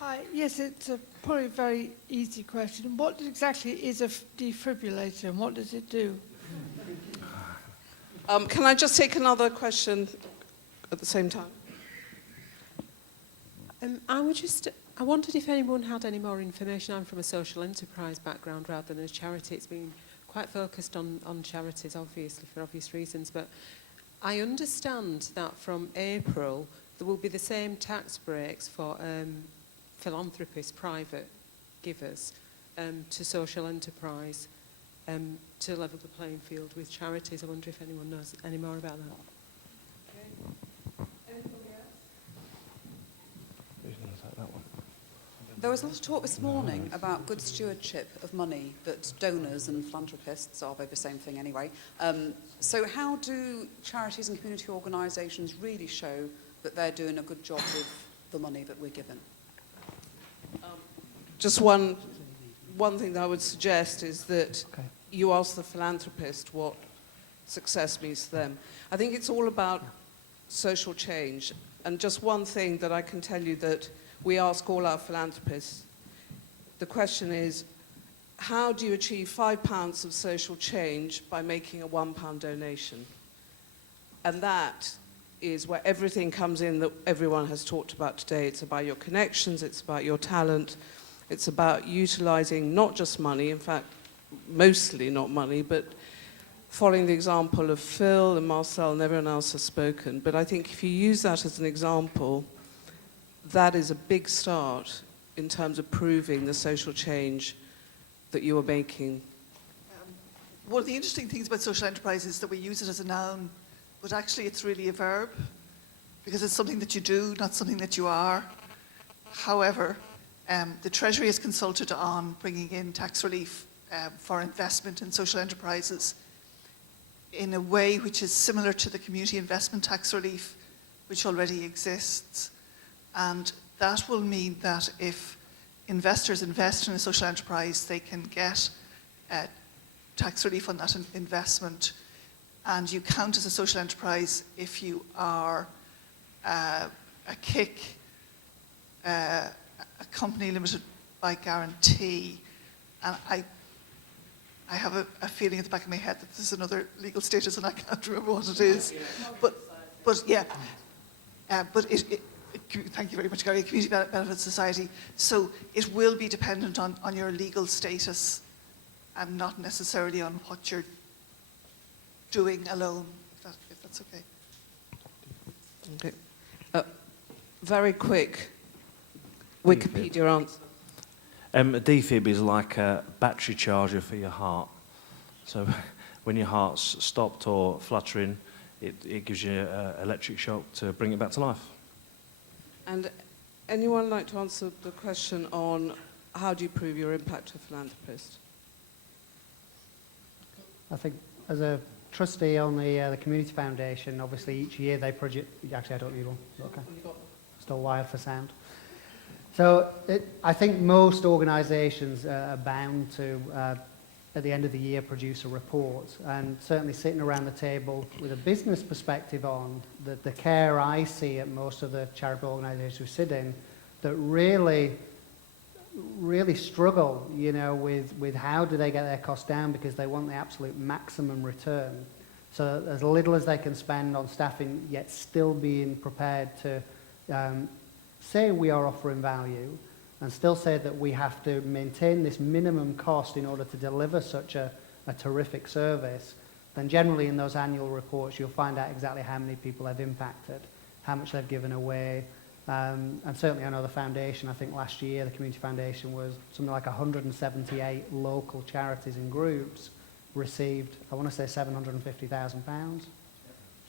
Hi, yes, it's probably a very easy question. What exactly is a defibrillator and what does it do? Can I just take another question at the same time? I wondered if anyone had any more information. I'm from a social enterprise background rather than a charity. It's been quite focused on charities, obviously, for obvious reasons. But I understand that from April, there will be the same tax breaks for philanthropists, private givers, to social enterprise, to level the playing field with charities. I wonder if anyone knows any more about that. There was a lot of talk this morning about good stewardship of money that donors and philanthropists are both the same thing anyway. So how do charities and community organisations really show that they're doing a good job with the money that we're given? Just one thing that I would suggest is that you ask the philanthropist what success means to them. I think it's all about social change. And just one thing that I can tell you that we ask all our philanthropists, the question is, how do you achieve £5 of social change by making a £1 donation? And that is where everything comes in that everyone has talked about today. It's about your connections, it's about your talent, it's about utilising not just money, in fact, mostly not money, but following the example of Phil and Marcel and everyone else has spoken. But I think if you use that as an example, that is a big start in terms of proving the social change that you are making. One of the interesting things about social enterprise is that we use it as a noun, but actually it's really a verb, because it's something that you do, not something that you are. However, the Treasury has consulted on bringing in tax relief for investment in social enterprises in a way which is similar to the community investment tax relief, which already exists. And that will mean that if investors invest in a social enterprise, they can get tax relief on that investment. And you count as a social enterprise if you are a KIC, a company limited by guarantee. And I have a feeling at the back of my head that there's another legal status and I can't remember what it is. But thank you very much, Gary. Community Benefit Society. So it will be dependent on your legal status and not necessarily on what you're doing alone, if that's okay. Okay. Very quick Wikipedia answer. A defib is like a battery charger for your heart. So when your heart's stopped or fluttering, it gives you an electric shock to bring it back to life. And anyone like to answer the question on how do you prove your impact to a philanthropist? I think as a trustee on the Community Foundation, obviously each year they project... Actually, I don't need one. Okay. Still wired for sound. So I think most organisations are bound to, at the end of the year, produce a report. And certainly sitting around the table with a business perspective on the care I see at most of the charitable organisations we sit in, that really struggle, you know, with how do they get their costs down because they want the absolute maximum return. So as little as they can spend on staffing, yet still being prepared to say we are offering value and still say that we have to maintain this minimum cost in order to deliver such a terrific service, then generally in those annual reports you'll find out exactly how many people they've impacted, how much they've given away. And certainly I know the foundation, I think last year the Community Foundation was something like 178 local charities and groups received, I want to say £750,000.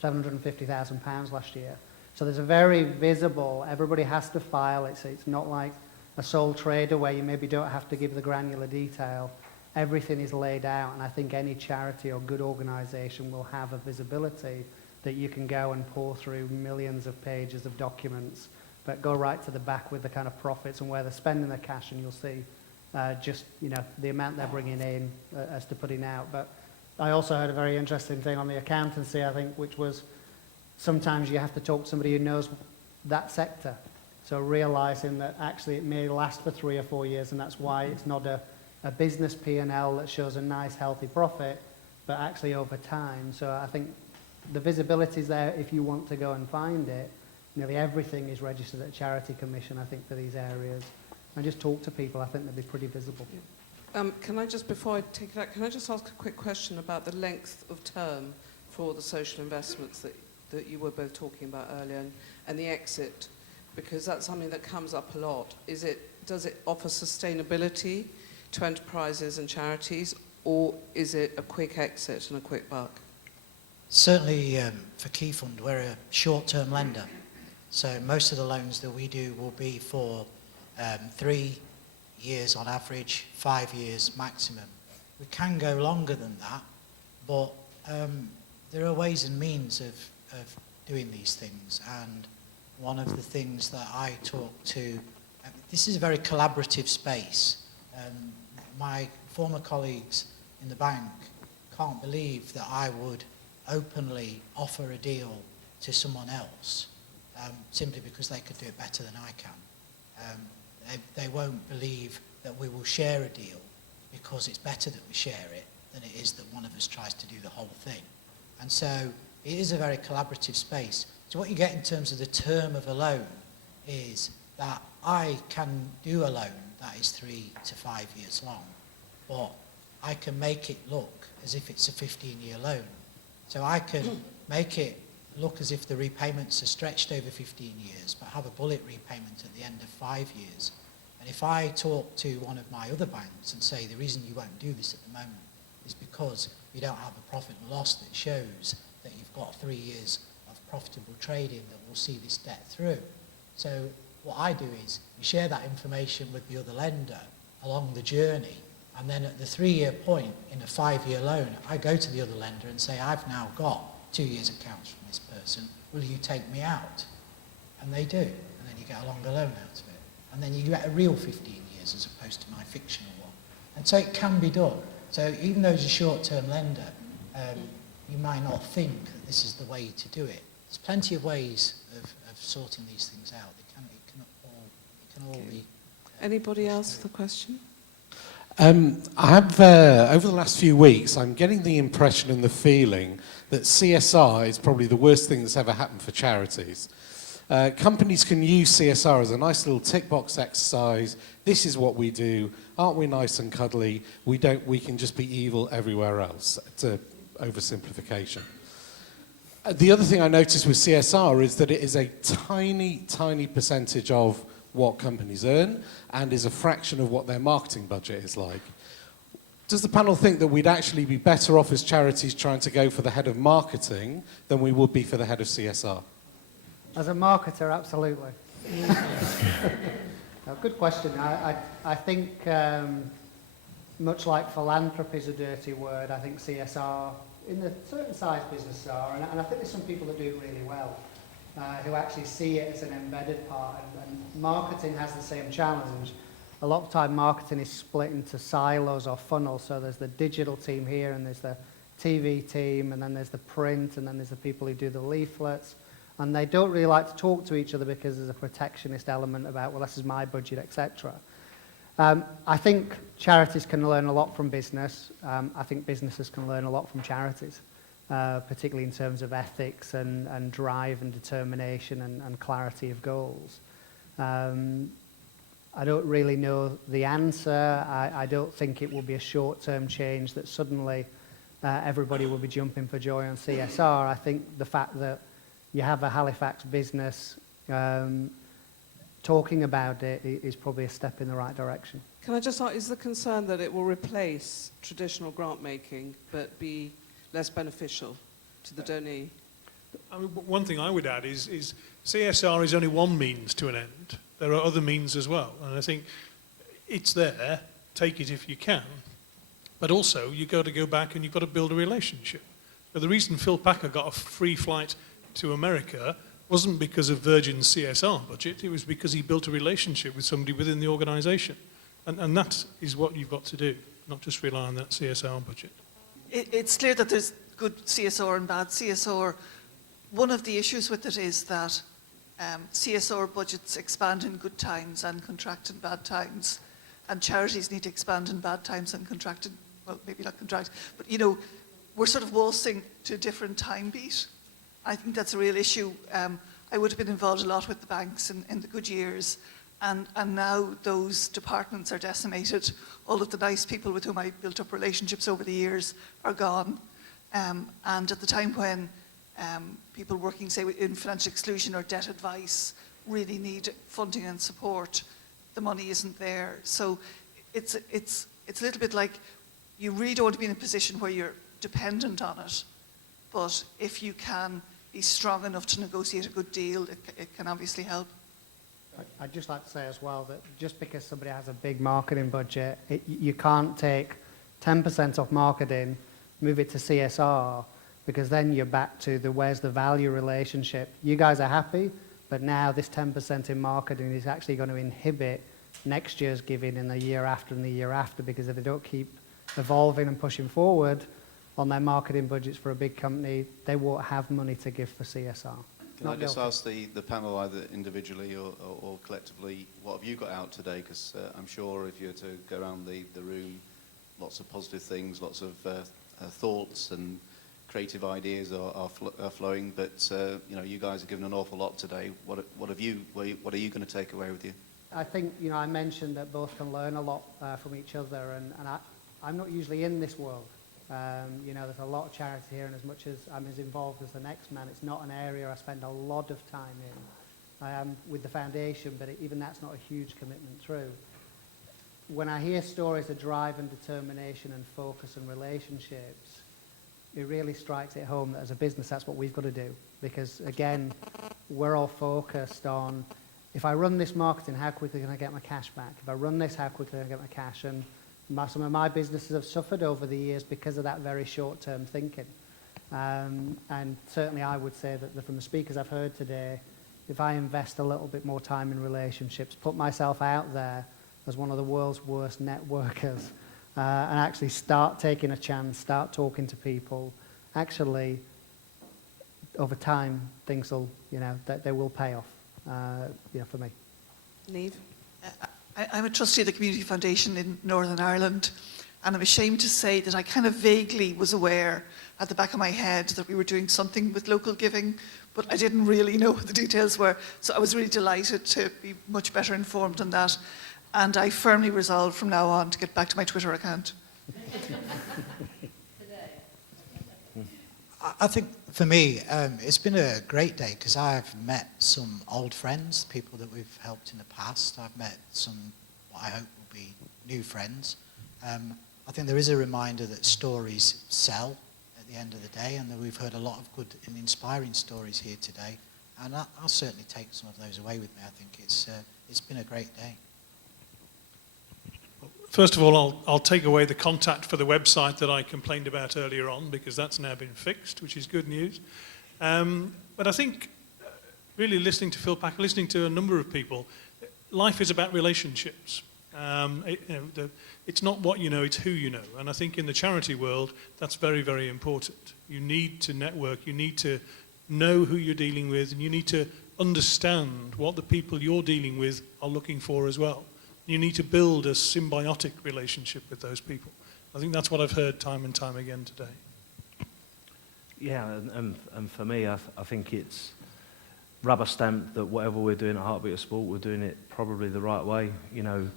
£750,000 last year. So there's a very visible, everybody has to file, it's not like a sole trader where you maybe don't have to give the granular detail. Everything is laid out, and I think any charity or good organisation will have a visibility that you can go and pour through millions of pages of documents, but go right to the back with the kind of profits and where they're spending their cash, and you'll see just, you know, the amount they're bringing in as to putting out. But I also heard a very interesting thing on the accountancy, I think, which was sometimes you have to talk to somebody who knows that sector. So realising that actually it may last for 3 or 4 years, and that's why it's not a business P&L that shows a nice healthy profit, but actually over time. So I think the visibility is there if you want to go and find it. Nearly everything is registered at Charity Commission, I think, for these areas. And just talk to people, I think they'll be pretty visible. Can I just, before I take it out, can I just ask a quick question about the length of term for the social investments that you were both talking about earlier, and the exit? Because that's something that comes up a lot. Does it offer sustainability to enterprises and charities, or is it a quick exit and a quick buck? Certainly for Key Fund, we're a short-term lender. So most of the loans that we do will be for 3 years on average, 5 years maximum. We can go longer than that, but there are ways and means of doing these things. And one of the things that I talk to, this is a very collaborative space. My former colleagues in the bank can't believe that I would openly offer a deal to someone else simply because they could do it better than I can. They won't believe that we will share a deal because it's better that we share it than it is that one of us tries to do the whole thing. And so it is a very collaborative space. So what you get in terms of the term of a loan is that I can do a loan that is 3 to 5 years long, but I can make it look as if it's a 15-year loan. So I can make it look as if the repayments are stretched over 15 years, but have a bullet repayment at the end of 5 years. And if I talk to one of my other banks and say the reason you won't do this at the moment is because we don't have a profit and loss that shows that you've got 3 years of profitable trading that will see this debt through. So what I do is we share that information with the other lender along the journey, and then at the 3-year point in a 5-year loan, I go to the other lender and say, I've now got 2 years accounts from this person, will you take me out? And they do, and then you get a longer loan out of it. And then you get a real 15 years as opposed to my fictional one. And so it can be done. So even though it's a short-term lender, you might not think that this is the way to do it. There's plenty of ways of sorting these things out. It can all be... Anybody else for the question? I have, over the last few weeks, I'm getting the impression and the feeling that CSR is probably the worst thing that's ever happened for charities. Companies can use CSR as a nice little tick box exercise. This is what we do. Aren't we nice and cuddly? We can just be evil everywhere else. It's an oversimplification. The other thing I noticed with CSR is that it is a tiny, tiny percentage of what companies earn and is a fraction of what their marketing budget is like. Does the panel think that we'd actually be better off as charities trying to go for the head of marketing than we would be for the head of CSR? As a marketer, absolutely. Good question. I think much like philanthropy is a dirty word, I think CSR, in the certain size businesses are, and I think there's some people that do it really well, who actually see it as an embedded part, and marketing has the same challenge. A lot of time marketing is split into silos or funnels, so there's the digital team here, and there's the TV team, and then there's the print, and then there's the people who do the leaflets, and they don't really like to talk to each other because there's a protectionist element about, well, this is my budget, etc. I think charities can learn a lot from business. I think businesses can learn a lot from charities, particularly in terms of ethics and drive and determination and clarity of goals. I don't really know the answer. I don't think it will be a short-term change that suddenly everybody will be jumping for joy on CSR. I think the fact that you have a Halifax business talking about it is probably a step in the right direction. Can I just ask, is the concern that it will replace traditional grant making but be less beneficial to the donee? I mean, one thing I would add is CSR is only one means to an end. There are other means as well, and I think it's there, take it if you can, but also you've got to go back and you've got to build a relationship. So the reason Phil Packer got a free flight to America wasn't because of Virgin's CSR budget, it was because he built a relationship with somebody within the organisation. And that is what you've got to do, not just rely on that CSR budget. It's clear that there's good CSR and bad CSR. One of the issues with it is that CSR budgets expand in good times and contract in bad times, and charities need to expand in bad times and contract in, well, maybe not contract, but you know, we're sort of waltzing to a different time beat. I think that's a real issue. I would have been involved a lot with the banks in the good years, and now those departments are decimated. All of the nice people with whom I built up relationships over the years are gone. And at the time when people working, say, in financial exclusion or debt advice really need funding and support, the money isn't there. So it's a little bit like you really don't want to be in a position where you're dependent on it. But if you can be strong enough to negotiate a good deal, it can obviously help. I'd just like to say as well that just because somebody has a big marketing budget, you can't take 10% off marketing, move it to CSR, because then you're back to the where's the value relationship. You guys are happy, but now this 10% in marketing is actually going to inhibit next year's giving in the year after and the year after, because if they don't keep evolving and pushing forward on their marketing budgets for a big company, they won't have money to give for CSR. Can I just ask the panel, either individually or collectively, what have you got out today? Because I'm sure if you were to go around the room, lots of positive things, lots of thoughts and creative ideas are flowing. But you know, you guys have given an awful lot today. What are you going to take away with you? I think, you know, I mentioned that both can learn a lot from each other, and I'm not usually in this world. You know, there's a lot of charity here, and as much as I'm as involved as the next man, it's not an area I spend a lot of time in. I am with the foundation, but even that's not a huge commitment through. When I hear stories of drive and determination and focus and relationships, it really strikes it home that as a business, that's what we've got to do. Because again, we're all focused on, if I run this marketing, how quickly can I get my cash back? If I run this, how quickly can I get my cash? And some of my businesses have suffered over the years because of that very short-term thinking. And certainly I would say that from the speakers I've heard today, if I invest a little bit more time in relationships, put myself out there as one of the world's worst networkers, and actually start taking a chance, start talking to people, actually, over time, things will, you know, they will pay off, you know, for me. Niamh? I'm a trustee of the Community Foundation in Northern Ireland, and I'm ashamed to say that I kind of vaguely was aware at the back of my head that we were doing something with local giving, but I didn't really know what the details were. So I was really delighted to be much better informed on that. And I firmly resolve from now on to get back to my Twitter account. I think for me, it's been a great day because I've met some old friends, people that we've helped in the past. I've met some, what I hope will be new friends. I think there is a reminder that stories sell at the end of the day, and that we've heard a lot of good and inspiring stories here today. And I'll certainly take some of those away with me. I think it's been a great day. First of all, I'll take away the contact for the website that I complained about earlier on, because that's now been fixed, which is good news. But I think, really listening to Phil Packer, listening to a number of people, life is about relationships. It's not what you know, it's who you know. And I think in the charity world, that's very, very important. You need to network, you need to know who you're dealing with, and you need to understand what the people you're dealing with are looking for as well. You need to build a symbiotic relationship with those people. I think that's what I've heard time and time again today. Yeah, and for me, I think it's rubber stamped that whatever we're doing at Heartbeat of Sport, we're doing it probably the right way. You know,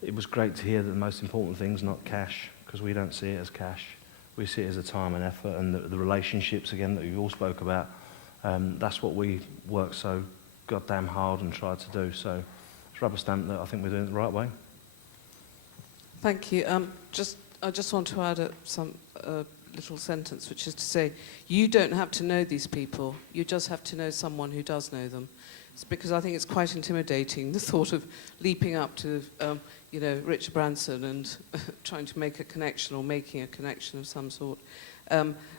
it was great to hear that the most important thing's not cash, because we don't see it as cash. We see it as a time and effort, and the relationships, again, that you all spoke about. That's what we work so goddamn hard and try to do. So rubber stamp that I think we're doing it the right way. Thank you. I just want to add a little sentence, which is to say, you don't have to know these people. You just have to know someone who does know them. It's because I think it's quite intimidating, the thought of leaping up to, you know, Richard Branson and trying to make a connection or making a connection of some sort.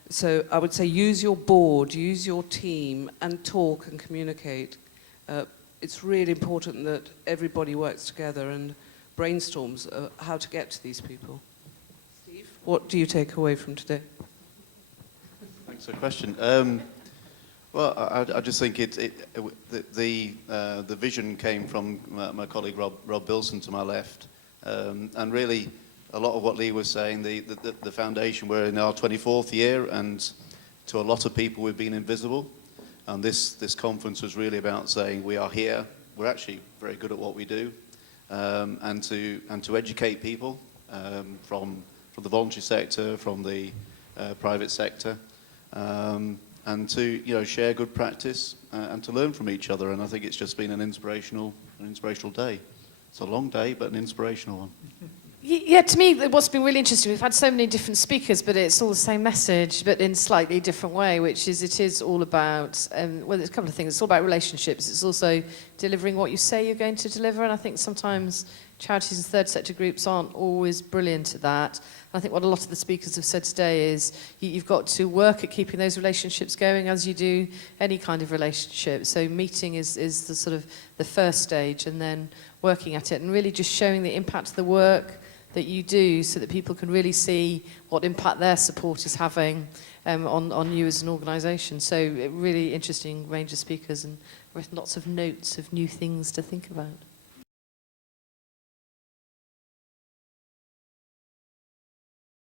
So I would say use your board, use your team, and talk and communicate. It's really important that everybody works together and brainstorms how to get to these people. Steve, what do you take away from today? Thanks for the question. Well, I just think the vision came from my colleague Rob Bilson to my left, and really a lot of what Lee was saying. The foundation, we're in our 24th year, and to a lot of people we've been invisible, and this conference was really about saying we are here. We're actually very good at what we do, and to educate people from the voluntary sector, from the private sector. And to share good practice and to learn from each other. And I think it's just been an inspirational day. It's a long day, but an inspirational one. Yeah, to me, what's been really interesting, we've had so many different speakers, but it's all the same message, but in a slightly different way, which is it is all about, well, there's a couple of things. It's all about relationships. It's also delivering what you say you're going to deliver. And I think sometimes charities and third sector groups aren't always brilliant at that. And I think what a lot of the speakers have said today is you've got to work at keeping those relationships going as you do any kind of relationship. So meeting is the sort of the first stage, and then working at it and really just showing the impact of the work that you do so that people can really see what impact their support is having on you as an organisation. So a really interesting range of speakers and lots of notes of new things to think about.